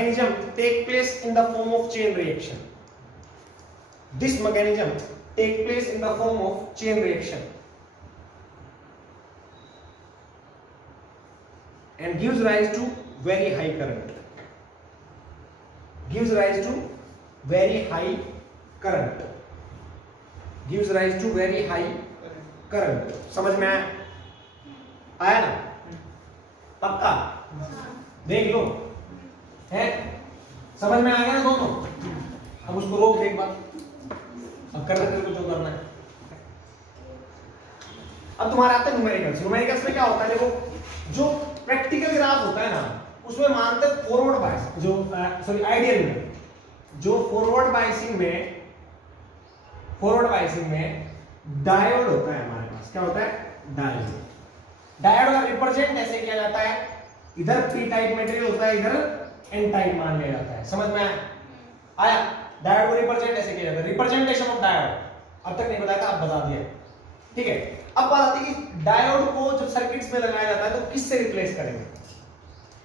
mechanism take place in the form of chain reaction. This mechanism take place in the form of chain reaction and gives rise to very high current. Gives rise to very high current. Gives rise to very high current. समझ में आया ना? पक्का? देख लो है, समझ में आ गया ना दोनों? अब उसको रोक दे एक बार, अब करना तेरे को जो करना है। अब तुम्हारे आते हैं न्यूमेरिकल्स। न्यूमेरिकल्स में क्या होता है, देखो जो प्रैक्टिकल ग्राफ होता है ना, उसमें मानते हैं फॉरवर्ड बायस, जो सॉरी आइडियल में, जो फॉरवर्ड बायसिंग में डायोड होता है हमारे पास। क्या होता है? डायोड। डायोड का रिप्रेजेंट ऐसे किया जाता है, इधर पी टाइप मटेरियल होता है, इधर एन टाइप मान लिया जाता है। समझ में आया? डायोड को रिप्रेजेंट ऐसे किया जाता है, रिप्रेजेंटेशन ऑफ डायोड। अब तक नहीं बताया था, अब बता दिया, ठीक है। अब बात आती है कि डायोड को जब सर्किट्स में लगाया जाता है तो किससे रिप्लेस करेंगे?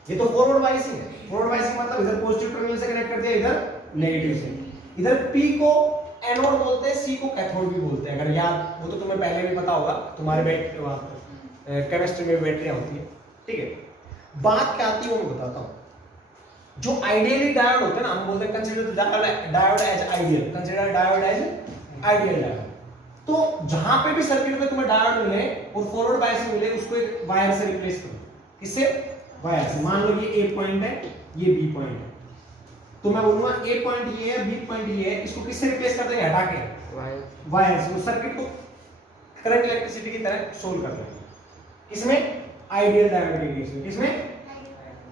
ये तो फॉरवर्ड बायसिंग है। फॉरवर्ड बायसिंग मतलब इधर पॉजिटिव टर्मिनल से कनेक्ट कर दिया, इधर नेगेटिव से। इधर पी को एनोड बोलते हैं, सी को कैथोड भी बोलते हैं। अगर याद वो तो तुम्हें पहले भी पता होगा, तुम्हारे केमिस्ट्री में बैटरियां होती है, ठीक है। बात क्या आती है वो मैं बताता हूं। जो आइडियली डायोड होते हैं ना, हम बोलते हैं consider diode as ideal, consider diode as ideal diode. तो जहां पे भी सर्किट में तुम्हें डायोड मिले और फॉरवर्ड बायस मिले, उसको एक वायर से रिप्लेस करो। किससे? वायर से। मान लो ये ए पॉइंट है, ये बी पॉइंट है, तो मैं बोलूंगा ए पॉइंट ये है, बी पॉइंट ये है, इसको किससे रिप्लेस कर देंगे? हटा के वायर से। उस सर्किट को करंट इलेक्ट्रिसिटी की तरह सोल्व कर देंगे। किसमें? आइडियल डायोड के केस में। किसमें?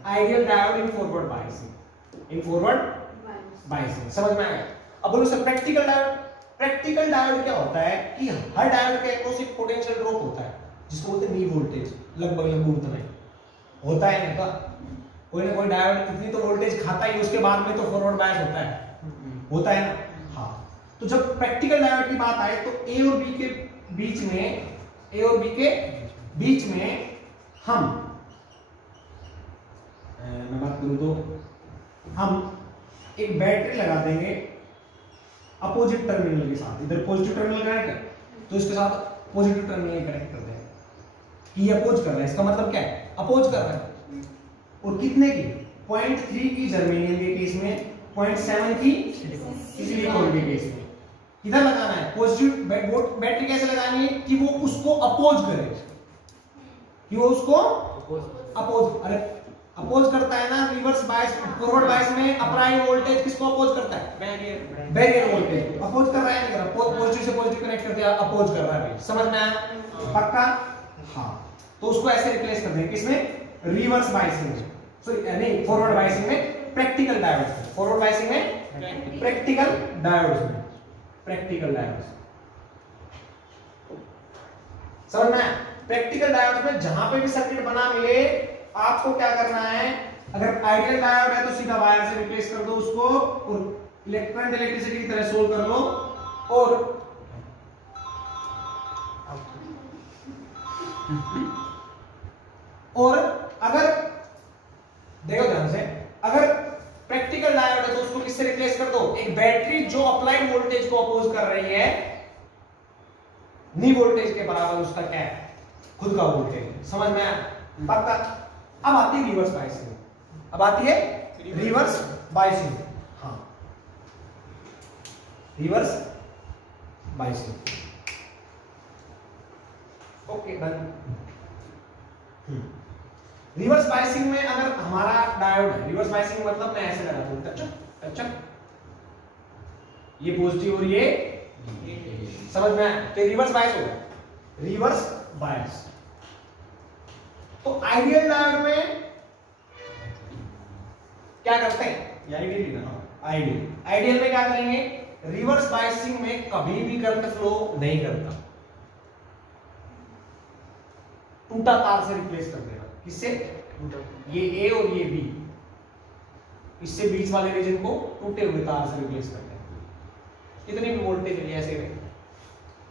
Ideal diode in forward biasing. In forward biasing. समझ में आया? अब बोलो sir practical diode. Practical diode क्या होता है कि हर डायोड के अक्रॉस एक पोटेंशियल ड्रॉप होता है, जिसको बोलते हैं नी वोल्टेज। लगभग उतना ही होता है ना, कोई ना कोई डायोड इतनी तो वोल्टेज खाता ही, उसके बाद में तो फॉरवर्ड बायस होता है ना। हाँ, तो जब प्रैक्टिकल डायोड की बात आए तो ए और बी के बीच में हम मैं बात करूं तो हम एक बैटरी लगा देंगे अपोजिट टर्मिनल के साथ। इधर पॉजिटिव टर्मिनल कनेक्ट है तो इसके साथ पॉजिटिव टर्मिनल कनेक्ट कर देंगे कि ये अपोज कर रहा है। इसका मतलब क्या है? अपोज कर रहा है। और कितने की? 0.3 की जर्मेनियम के केस में, 0.7 की सिलिकॉन के केस में। इधर लगाना है पॉजिटिव बैटरी। कैसे लगानी है कि वो उसको अपोज करे, कि वो उसको अपोज। अरे अपोज करता है ना रिवर्स बायस, फॉरवर्ड बायस में अप्लाई वोल्टेज किसको अपोज करता है? Barrier voltage. अपोज कर रहा है, नहीं कर रहा? पॉजिटिव से पॉजिटिव कनेक्ट करते हैं, अपोज कर रहा है। समझ में आया? पक्का? हाँ, तो उसको ऐसे रिप्लेस कर देंगे। किसमें? रिवर्स बायसिंग में, सॉरी नहीं, फॉरवर्ड बायसिंग में, प्रैक्टिकल डायोड्स में। फॉरवर्ड बायसिंग में, प्रैक्टिकल डायोड्स में, प्रैक्टिकल डायोड्स। समझ में आया? प्रैक्टिकल डायोड्स में जहां पे भी सर्किट बना मिले, आपको क्या करना है? अगर आइडियल डायोड है तो सीधा वायर से रिप्लेस कर दो उसको और इलेक्ट्रॉन इलेक्ट्रिसिटी की तरह सोल्व कर लो। और अगर देखो ध्यान से, अगर प्रैक्टिकल डायोड है तो उसको किससे रिप्लेस कर दो? एक बैटरी जो अप्लाइड वोल्टेज को अपोज कर रही है, नी वोल्टेज के बराबर उसका क्या है? खुद का वोल्टेज। समझ में आया? पक्का? अब आती है रिवर्स बायसिंग। अब आती है रिवर्स बायसिंग। हाँ, reverse biasing. Okay done. Reverse biasing में अगर हमारा डायोड है, रिवर्स बायसिंग मतलब मैं ऐसे लगा दूं, अच्छा ये पॉजिटिव और ये समझ में आया? तो रिवर्स बायस होगा, रिवर्स बायस। तो आइडियल डायोड में क्या करते हैं? आइडियल में क्या करेंगे? रिवर्स बायसिंग में कभी भी करंट फ्लो नहीं करता, टूटा तार से रिप्लेस कर देगा। किससे? ये ए और ये बी, इससे बीच वाले रीजन को टूटे हुए तार से रिप्लेस कर देगा। इतनी भी वोल्टेज है ऐसे नहीं।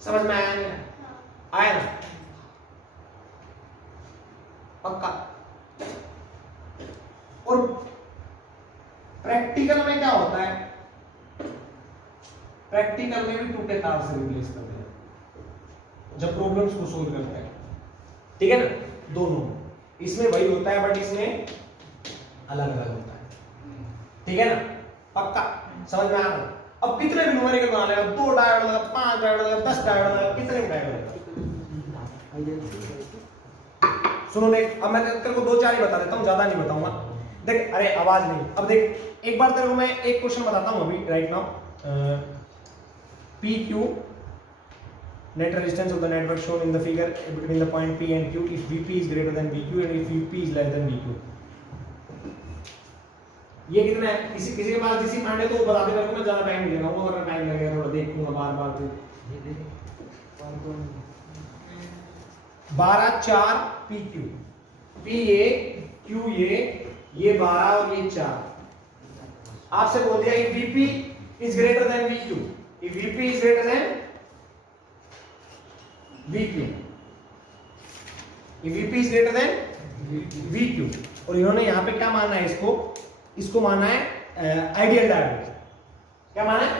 समझ में आया? नहीं आया ना? पक्का? और प्रैक्टिकल में क्या होता है, प्रैक्टिकल में भी टूटे तार से रिप्लेस करते हैं जब प्रॉब्लम्स को सोल्व करते हैं, ठीक है ना, दोनों इसमें वही होता है बट इसमें अलग अलग होता है, ठीक है ना, पक्का समझ में आ रहा है। अब कितने भी न्यूमेरिकल बना लेगा, 2 डायोड लगा, 5 डायोड लगा, 10 डायोड लगा, कितने डायोड लगा। सुनो देख, अब मैं तेरे को 2-4 ही बता देता हूँ, ज्यादा नहीं बताऊंगा। देख, अरे आवाज नहीं, अब देख एक बार तेरे को मैं एक क्वेश्चन बताता हूँ अभी right now. PQ net resistance of the network shown in the figure between the point P and Q if VP is greater than VQ and if VP is less than VQ। ये कितना है, किसी के पास जिसी मांगे तो बता दे मेरे को, मैं ज्यादा टाइम नहीं लेगा, वो अगर टाइम लगेगा थोड़ा देखूंगा बार-बार तो 12 4 PQ, PA QA ये 12 और ये 4। आपसे बोल दिया if VP is greater than VQ, if VP is greater than VQ, if VP is greater than VQ, और इन्होंने यहाँ पे क्या माना है, इसको माना है आइडियल डायोड। क्या माना है,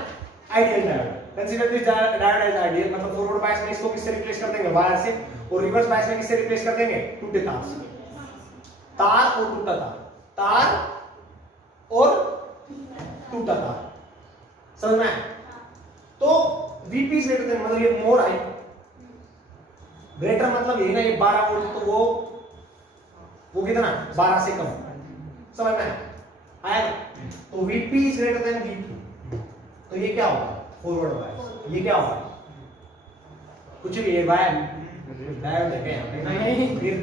ideal diode. Consider this diode as ideal, मतलब फॉरवर्ड बायस में इसको किससे रिप्लेस कर देंगे, वायर से, और रिवर्स बायस में किससे रिप्लेस कर देंगे, टूटे तार से। तार और टूटा तार, तार और टूटा तार, समझ में आया। तो VP इज ग्रेटर देन, मतलब ये मोर हाई, ग्रेटर मतलब ये ना, ये 12 वोल्ट तो वो कितना 12 से कम, समझ में आया। तो VP is greater than VQ, तो ये क्या होगा, फॉरवर्ड बायस। ये क्या होगा, कुछ भी, ये वायर डायोड देखे हैं, फिर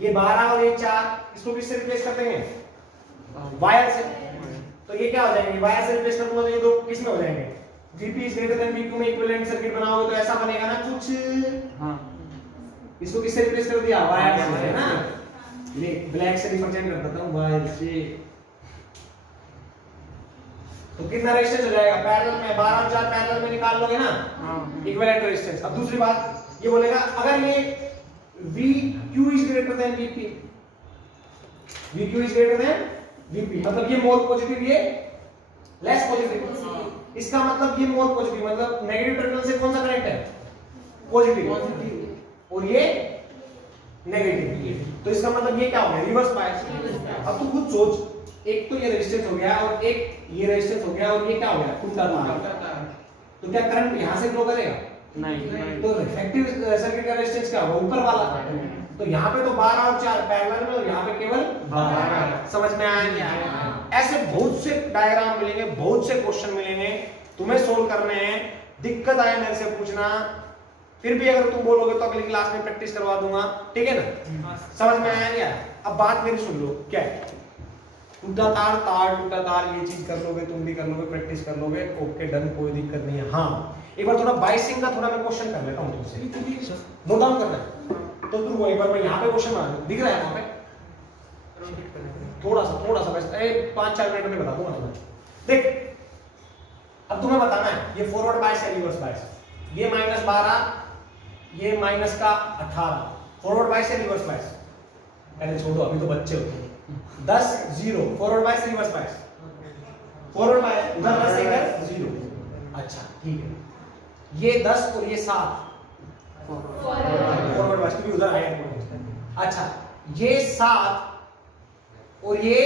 ये 12 और ये 4 इसको किससे रिप्लेस कर देंगे, वायर से। तो ये क्या हो जाएंगे, वायर से रिप्लेस कर दूंगा तो ये दो किस में हो जाएंगे, VP is greater than VQ में इक्विवेलेंट सर्किट बनाओगे तो ऐसा बनेगा ना कुछ। हाँ, इसको किससे रिप्लेस कर दिया, वायर से, है ना। ये ब्लैक से रिप्रेजेंट करता था वायर से। तो कितना रेजिस्टेंस हो जाएगा, पैरेलल में 12 और 4 पैरेलल में निकाल लोगे ना, इक्विवेलेंट रेजिस्टेंस। अब दूसरी बात ये बोलेगा, अगर ये VQ is greater than VP, VQ is greater than VP मतलब ये मोर पॉजिटिव, ये लेस पॉजिटिव। इसका मतलब ये मोर पॉजिटिव, मतलब नेगेटिव टर्मिनल से कौन सा कनेक्ट है, पॉजिटिव, और ये नेगेटिव। तो इसका मतलब ये क्या हो गया, रिवर्स बायस। अब तू खुद सोच, एक तो ये रेजिस्टेंस हो गया और एक ये रेजिस्टेंस हो गया और ये क्या हो गया, टूटा तार। तो क्या करंट यहां से फ्लो करेगा, नहीं। तो इफेक्टिव सर्किट का रेजिस्टेंस क्या होगा, ऊपर वाला। तो यहाँ पे तो 12 और 4 पैरेलल में, और यहाँ पे केवल 12। समझ में आया। ऐसे बहुत से डायग्राम मिलेंगे, बहुत से क्वेश्चन मिलेंगे, तुम्हें सोल्व करने हैं। दिक्कत आए मेरे से पूछना, फिर भी अगर तुम बोलोगे तो अगली क्लास में प्रैक्टिस करवा दूंगा, ठीक है ना। समझ में आया क्या। अब बात मेरी सुन लो, क्या है, टूटा तार, तार टूटा तार, ये चीज कर लोगे, तुम भी कर लोगे, प्रैक्टिस कर लोगे, ओके डन, कोई दिक्कत नहीं है। हाँ, एक बार थोड़ा बाइसिंग का थोड़ा मैं क्वेश्चन कर लेता हूँ तुमसे, नोट डाउन करना है। तो तुमको एक बार मैं यहाँ पे क्वेश्चन बना दिख रहा है, वहां पे थोड़ा सा बस 5-4 मिनट में बता दूंगा तुम्हें। देख, अब तुम्हें बताना है ये फॉरवर्ड बायस है, रिवर्स बायस। ये -12, ये माइनस का 18, फॉरवर्ड बायस है, रिवर्स बायस। पहले छोड़ो, अभी तो बच्चे हो। 10 0 forward bias, reverse bias. Forward bias उधर 10 इधर 0। अच्छा ठीक है, ये 10 और ये 7 फॉरवर्ड बायस क्योंकि उधर आया। अच्छा, ये 7 और ये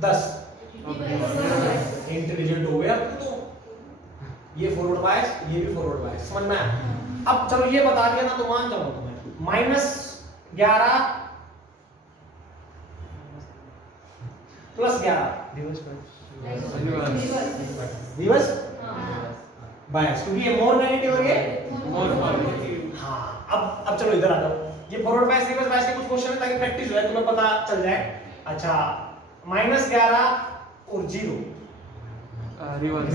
10 इंटेलिजेंट हो गया तो ये फॉरवर्ड बायस, ये भी फॉरवर्ड बायस, समझ में आया। अब चलो ये बता दिया ना तो मान जाओ तुम्हें। -11 +11 रिवर्स बायस, क्योंकि ये मोर नेगेटिव और ये मोर पॉजिटिव। हाँ, अब चलो इधर आ जाओ। ये फॉरवर्ड बायस, रिवर्स बायस के कुछ क्वेश्चन है ताकि प्रैक्टिस हो जाए, तुम्हें पता चल जाए। अच्छा, -11 और 0 रिवर्स।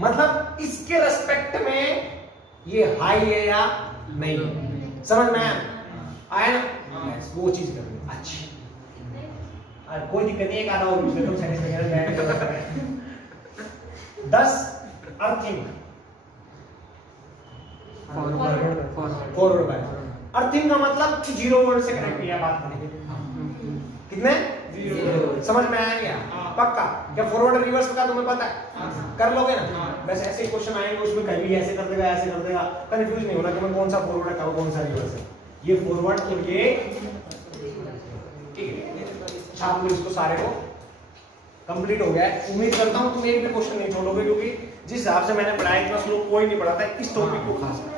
मतलब इसके रेस्पेक्ट में ये हाई है या नहीं, समझ में आया ना। वो चीज कर लो अच्छी, कोई दिक्कत नहीं है, एक आधा और पूछ लेता हूं second second. 10 earthing, forward bias. Earthing का मतलब कि 0 वोल्ट से कनेक्ट किया, बात करेंगे कितने? 0। समझ में आया क्या? पक्का? क्या फॉरवर्ड रिवर्स का तुम्हें पता है? कर लोगे ना? बस ऐसे क्वेश्चन आएंगे उसमें कभी ऐसे कर देगा ऐसे कर देगा, कंफ्यूज नहीं होना कि मैं कौन सा फॉरवर्ड है कौन सा रिवर्स है। ये फॉरवर्ड और ये ठीक है। छाप लो इसको सारे को। कंप्लीट हो गया है। उम्मीद करता हूं तुम एक भी क्वेश्चन नहीं छोड़ोगे, क्योंकि जिस हिसाब से मैंने पढ़ाया इतना स्लो कोई नहीं पढ़ाता इस टॉपिक को खास कर।